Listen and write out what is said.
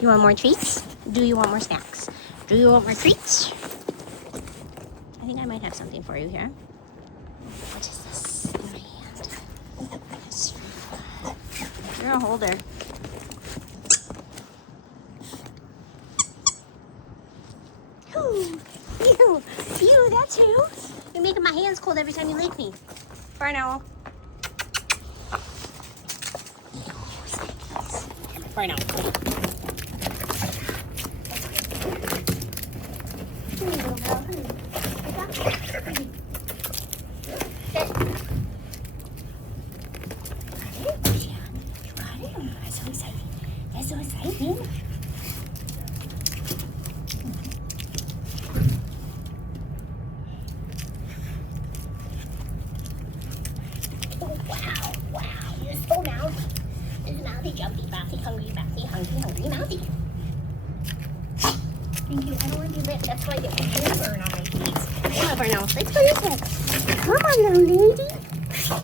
You want more treats? Do you want more snacks? Do you want more treats? I think I might have something for you here. What is this in my hand? Yes. You're a holder. You, that's you. You're making my hands cold every time you lick me. For an owl. For an owl. That's so exciting. That's so exciting. Wow, you're so mouthy. It's mouthy, jumpy, bouncy, hungry, mouthy. Thank you. I don't want to be lit. That's why I get burn on my feet. I want to burn on. Let's go this way. Come on, little lady.